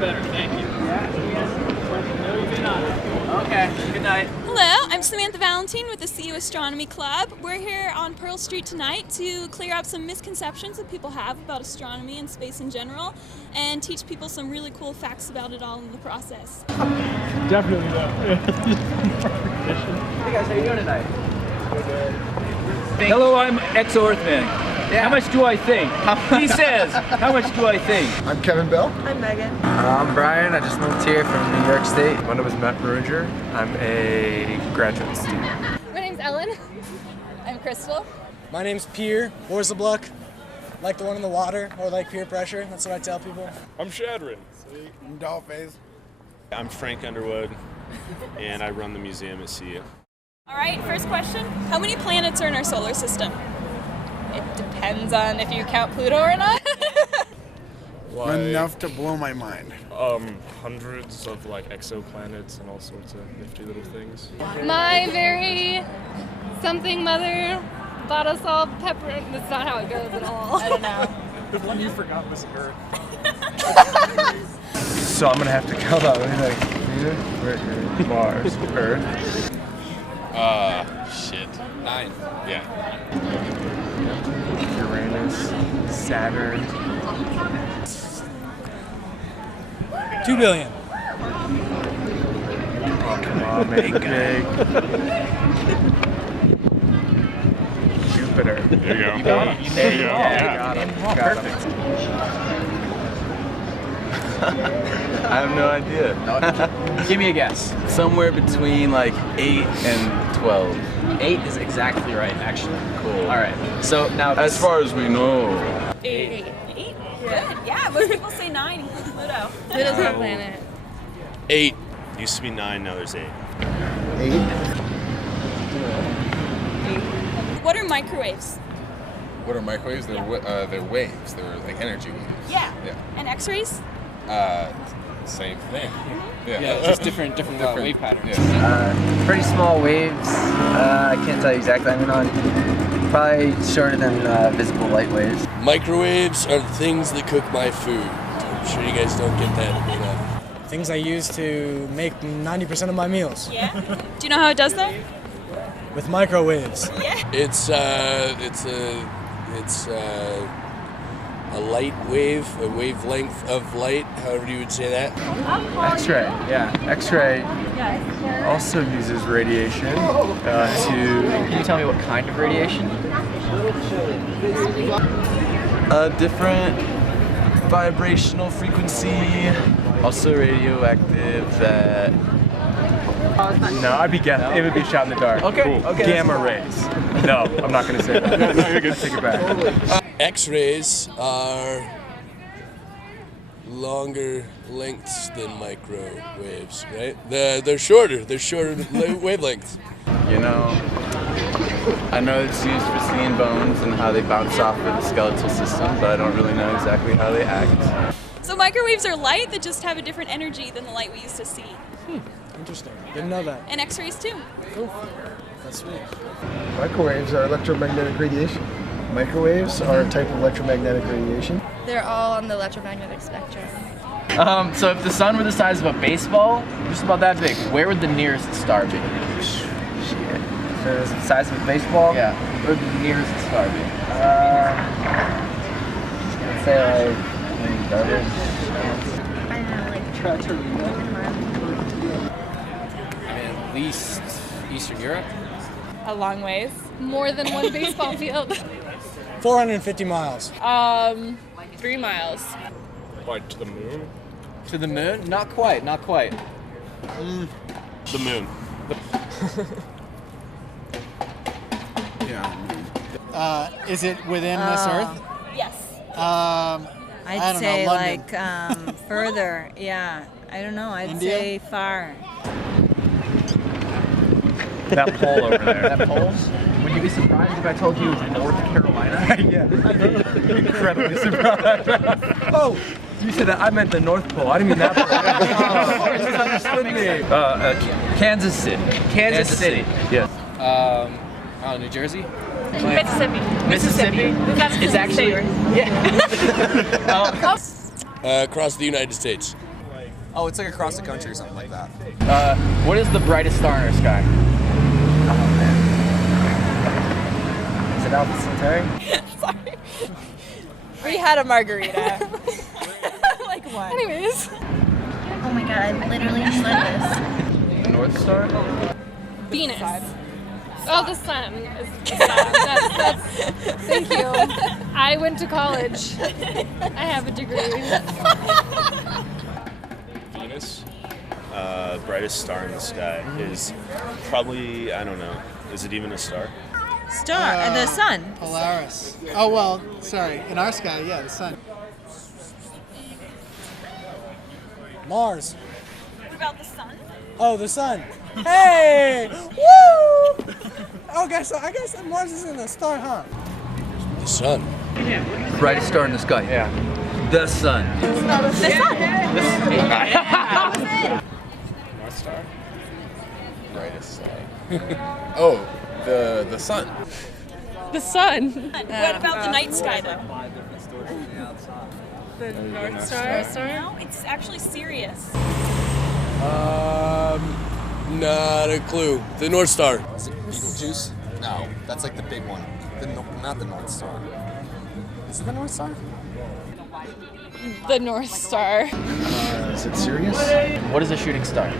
better, thank you. Okay, good night. Hello, I'm Samantha Valentine with the CU Astronomy Club. We're here on Pearl Street tonight to clear up some misconceptions that people have about astronomy and space in general, and teach people some really cool facts about it all in the process. Definitely not. Hey guys, how you doing tonight? Hello, I'm Exo-Earthman. Yeah. How much do I think? He says, how much do I think? I'm Kevin Bell. I'm Megan. I'm Brian. I just moved here from New York State. My name is Matt Berunger. I'm a graduate student. My name's Ellen. I'm Crystal. My name's Pierre Borzabluck. Like the one in the water, or like peer pressure. That's what I tell people. I'm Shadrin. I'm Dollface. I'm Frank Underwood, and I run the museum at CU. All right, first question. How many planets are in our solar system? It depends on if you count Pluto or not. Enough to blow my mind. Hundreds of like exoplanets and all sorts of nifty little things. My very something mother bought us all pepper. That's not how it goes at all. I don't know. The one you forgot was Earth. So I'm gonna have to count out like Mercury, Mars, Earth. Shit. 9. Yeah. Uranus, Saturn. 2 billion. Oh, come on, make it big. Jupiter. There you go. You got it. There you go. Yeah. Got him. I have no idea. Give me a guess. Somewhere between like 8 and 12. 8 is exactly right, actually. Cool. All right, so now As far as we know. 8. 8? Good. Yeah, most people say 9, including Pluto. Pluto's our planet. 8. Used to be 9, now there's 8. 8. What are microwaves? What are microwaves? They're waves. They're like energy waves. Yeah. Yeah. And X-rays? Same thing. Yeah, just different wave patterns. Yeah. Pretty small waves. I can't tell you exactly. I mean, probably shorter than visible light waves. Microwaves are the things that cook my food. I'm sure you guys don't get that enough. Things I use to make 90% of my meals. Yeah. Do you know how it does that? With microwaves. Yeah. It's a light wave, a wavelength of light, however you would say that. X-ray, yeah. X-ray also uses radiation Can you tell me what kind of radiation? Different vibrational frequency, also radioactive. No, I'd be guessing. It would be shot in the dark. Okay. Cool. Okay. Gamma rays. No, I'm not gonna say that. No, you're good. Take it back. X-rays are longer lengths than microwaves, right? They're shorter wavelengths. You know, I know it's used for seeing bones and how they bounce off of the skeletal system, but I don't really know exactly how they act. So microwaves are light that just have a different energy than the light we used to see. Interesting. Didn't know that. And X-rays too. Cool. That's sweet. Microwaves are electromagnetic radiation. Microwaves are a type of electromagnetic radiation. They're all on the electromagnetic spectrum. So if the sun were the size of a baseball, just about that big, where would the nearest star be? Shit. So it's the size of a baseball? Yeah. Where would the nearest star be? Let's say like maybe garbage. I don't know, like At least Eastern Europe. A long ways. More than one baseball field. 450 miles. 3 miles. Like to the moon? To the moon? Not quite, not quite. The moon. Yeah. Is it within this Earth? Yes. I'd say like further. Yeah. I don't know. I'd India? say far. That pole over there. That pole? Would you be surprised if I told you it was North Carolina? Yeah. I'd be incredibly surprised. Oh, you said that. I meant the North Pole. I didn't mean that pole. Oh, you misunderstood me. Kansas City. Kansas City. Yes. New Jersey? Mississippi. Mississippi? It's actually... Yeah. Across the United States. Oh, it's like across the country or something like that. What is the brightest star in our sky? Is it Alpha Centauri? Sorry. We had a margarita. Like one. Anyways. Oh my god, I literally just learned this. The North Star? Venus. Oh, the sun. That's thank you. I went to college. I have a degree. Venus, brightest star in the sky is probably, I don't know, is it even a star? Star, the sun. Polaris. Oh, well, sorry. In our sky, yeah, the sun. Mars. What about the sun? Oh, the sun. Hey! Woo! Okay, so I guess Mars isn't a star, huh? The sun. Brightest star in the sky. Yeah. The sun. The sun. North Star? Brightest star. Oh, the sun. The sun. What about the night sky, though? The North Star. No, it's actually Sirius. Not a clue. The North Star. Is it Beetlejuice? No, that's like the big one. Not the North Star. Is it the North Star? The North Star. Is it Sirius? What is a shooting star?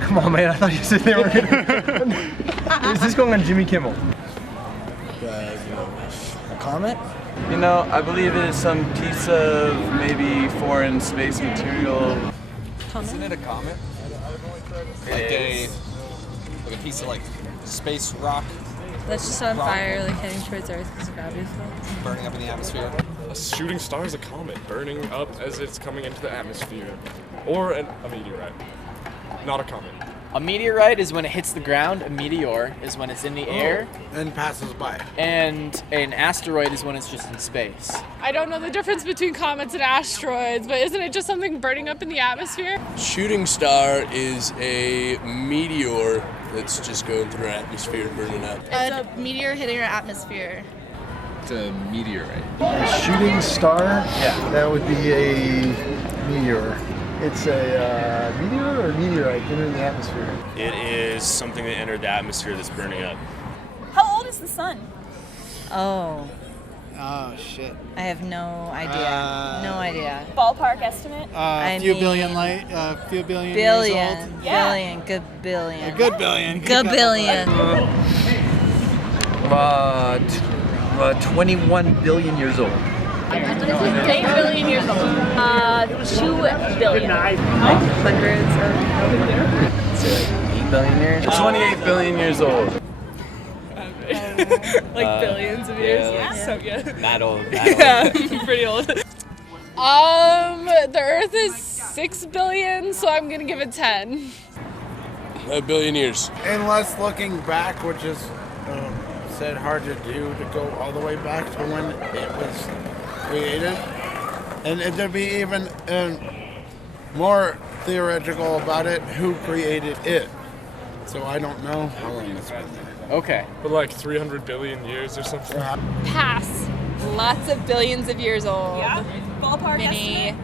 Come on, man. I thought you said they were gonna... Is this going on Jimmy Kimmel? A comet? You know, I believe it is some piece of maybe foreign space material. Isn't it a comet? Like a piece of like space rock That's just on fire, like heading towards Earth because of gravity fields. burning up in the atmosphere. A shooting star is a comet burning up as it's coming into the atmosphere. Or a meteorite. Not a comet. A meteorite is when it hits the ground. A meteor is when it's in the air. And passes by. And an asteroid is when it's just in space. I don't know the difference between comets and asteroids, but isn't it just something burning up in the atmosphere? Shooting star is a meteor that's just going through our atmosphere and burning up. It's a meteor hitting our atmosphere. It's a meteorite. A shooting star? Yeah. That would be a meteor. It's a meteor or meteorite entering the atmosphere? It is something that entered the atmosphere that's burning up. How old is the sun? Oh, Oh, shit. I have no idea. No idea. Ballpark estimate? A few billion years Billion. old. Yeah. Billion. Good billion. A good billion. Good billion. 21 billion years old. 8 billion years old. 2 billion. Hundreds of. So like 8 billion years? 28 billion years old. Like billions of years. Yeah. So yeah. Not old. Yeah, pretty old. The Earth is 6 billion, so I'm gonna give it 10. A billion years. Unless looking back, which is said hard to do, to go all the way back to when it was created, and to be even more theoretical about it, who created it. So I don't know how long it's been there. Okay. But like 300 billion years or something? Pass. Lots of billions of years old. Yeah. Ballpark Mini.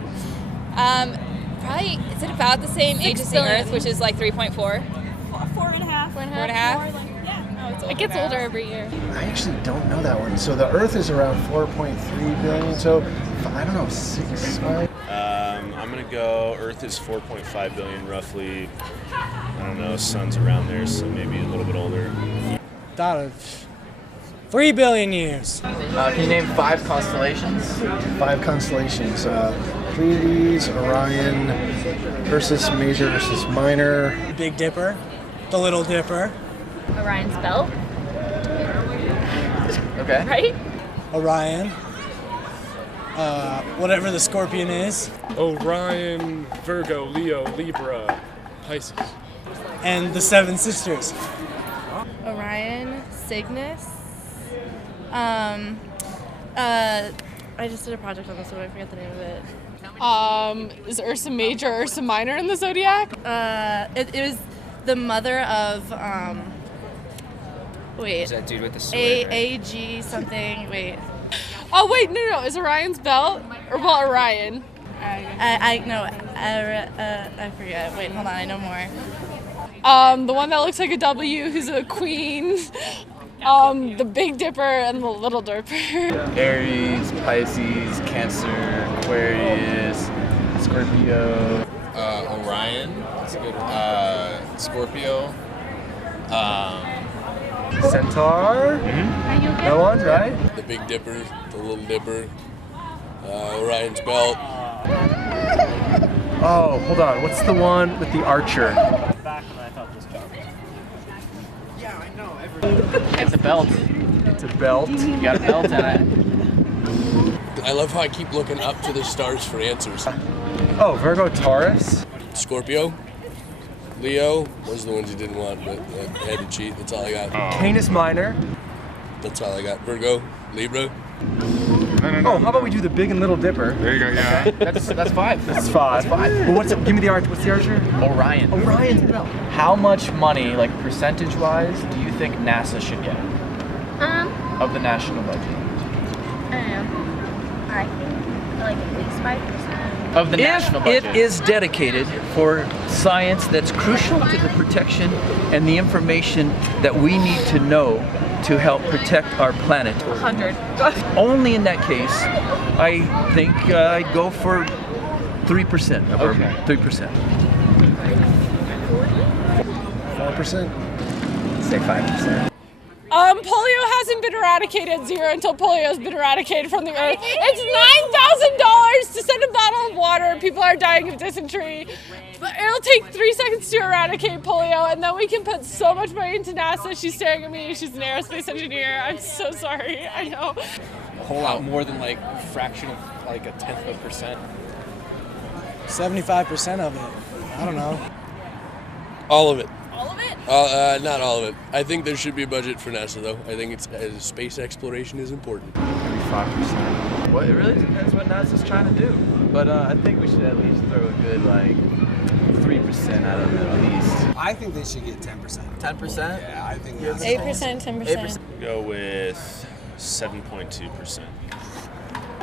estimate? Probably, is it about the same age as the Earth, which is like 3.4? 4.5. 4.5? More, like, yeah. Oh, it gets older every year. I actually don't know that one. So the Earth is around 4.3 billion. So I don't know, 6, 5. I'm gonna go Earth is 4.5 billion roughly. I don't know, sun's around there, so maybe a little bit older. Thought of 3 billion years. Can you name 5 constellations? 5 constellations. Pleiades, Orion, Ursus Major, Ursus Minor. Big Dipper, the Little Dipper. Orion's belt. Okay. Right? Orion. Whatever the Scorpion is. Orion, Virgo, Leo, Libra, Pisces. And the 7 Sisters. Orion, Cygnus. I just did a project on this one, I forget the name of it. Is Ursa Major, Ursa Minor in the zodiac? It was the mother of, wait. Is that dude with the sword, right? AG something, wait. Oh wait, no. Is Orion's belt? Or well, Orion. I forget. Wait, hold on. I know more. The one that looks like a W, who's a queen. The Big Dipper and the Little Dipper. Aries, Pisces, Cancer, Aquarius, Scorpio. Orion. That's a good one. Scorpio. Centaur. That one, right? The Big Dipper, the Little Dipper, Orion's Belt. Oh, hold on. What's the one with the archer? It's a belt. It's a belt. You got a belt in it. I love how I keep looking up to the stars for answers. Oh, Virgo, Taurus. Scorpio, Leo, those are the ones you didn't want, but I had to cheat. That's all I got. Canis Minor. That's all I got. Virgo, Libra. Oh, how about we do the Big and Little Dipper? There you go, yeah. That's 5. That's 5. Well, give me the archer. What's the archer? Orion. Orion's belt. How much money, like percentage-wise, do you think NASA should get of the national budget? I don't know. I think like at least 5%. Of the national budget. It is dedicated for science that's crucial to the protection and the information that we need to know to help protect our planet. 100. Only in that case, I think I'd go for 3% of our 3%. 5%? Say 5%. Polio hasn't been eradicated. 0 until polio's been eradicated from the earth. It's $9,000 to send a bottle of water. People are dying of dysentery. But it'll take 3 seconds to eradicate polio, and then we can put so much money into NASA. She's staring at me. She's an aerospace engineer. I'm so sorry. I know. A whole lot more than like a fraction of like a 1/10 of a percent. 75% of it. I don't know. All of it. All of it? Not all of it. I think there should be a budget for NASA, though. I think space exploration is important. 5%. Well, it really depends what NASA's trying to do. But I think we should at least throw a good, 3% out of it at least. I think they should get 10%. 10%? Yeah, I think 8%, 10%. Go with 7.2%.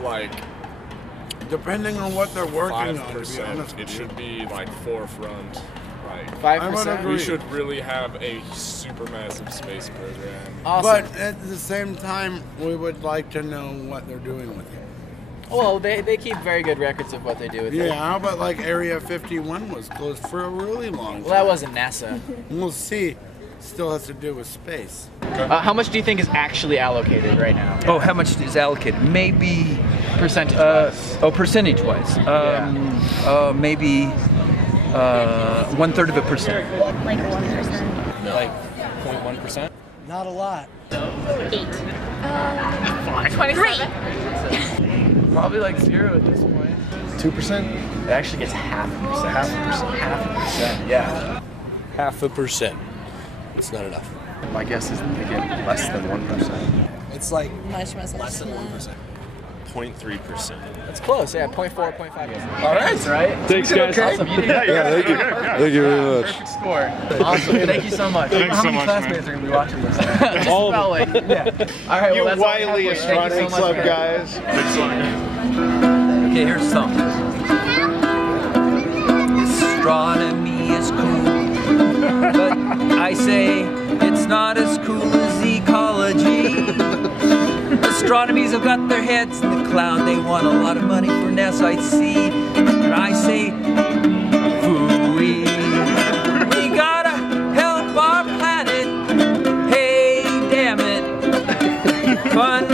Like, depending on what they're working on, to be 5%. honest It with should be like forefront. Like 5%? We should really have a supermassive space program. Awesome. But at the same time, we would like to know what they're doing with it. Well, they keep very good records of what they do with it. Yeah, how about like Area 51 was closed for a really long time? Well, that wasn't NASA. We'll see. Still has to do with space. How much do you think is actually allocated right now? Oh, how much is allocated? Maybe percentage-wise. Percentage-wise. Maybe 1/3 of a percent. Like 1%. No. Like 0.1%. Not a lot. 8. 27. Probably 0 at this point. 2%? It actually gets 0.5%. 0.5%. Yeah. 0.5%. It's not enough. My guess is they get less than 1%. It's like Much less than 1%. 0.3%. That's close. Yeah, 0.4, 0.5. All right. That's right. Thanks, guys. Awesome. You did thank you. Thank you very much. Perfect score. Awesome. Thank you so much. Thanks How so many much, classmates man. are going to be watching this? Just All about of them. yeah. All right. You Well, that's all we have wily for Thank you astronomy so much, club man. guys. Okay, here's something. Astronomy is cool, but I say it's not as cool as ecology. Astronomies have got their heads in the cloud. They want a lot of money for NASA, I see. And I say, phooey. We gotta help our planet. Hey, damn it. Fund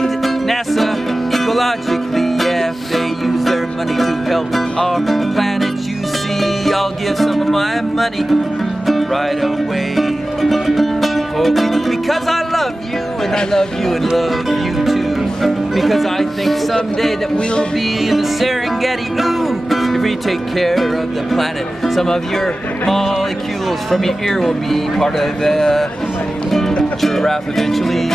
NASA ecologically. Yeah, if they use their money to help our planet, you see, I'll give some of my money right away. Oh, because I love you, and I love you, and love you too. Because I think someday that we'll be in the Serengeti. Ooh, if we take care of the planet, some of your molecules from your ear will be part of a giraffe eventually.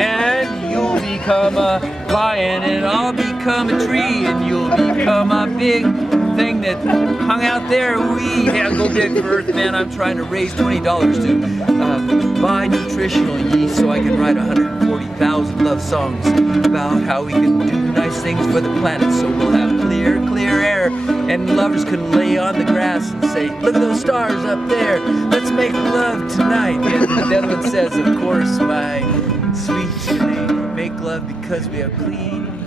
And you'll become a lion, and I'll become a tree, and you'll become a big thing that it hung out there. Yeah, go big for Earth, man. I'm trying to raise $20 to buy nutritional yeast so I can write 140,000 love songs about how we can do nice things for the planet. So we'll have clear air, and lovers can lay on the grass and say, look at those stars up there. Let's make love tonight. And the other one says, of course, my sweet Jenny, make love because we have clean